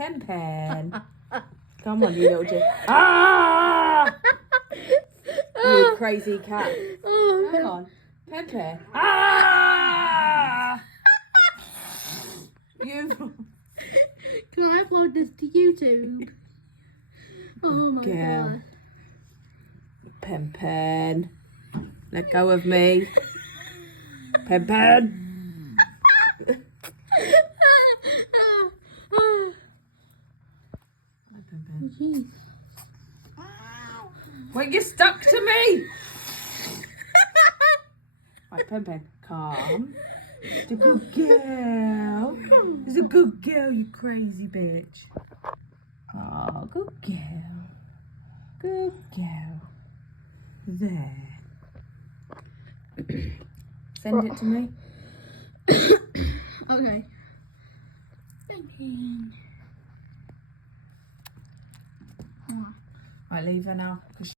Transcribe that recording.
Pen Pen. Come on, you little G. Ah! You crazy cat. Come on. Pen Pen. Ah! You. Can I upload this to YouTube? Oh my Girl. god. Pen Pen. Let go of me. Pen Pen. Jeez. Well, you're stuck to me. Right, Pen Pen, calm. It's a good girl. It's a good girl, you crazy bitch. Oh, good girl. Good girl. There. Send it to me. Okay. Right, leave her now. 'Cause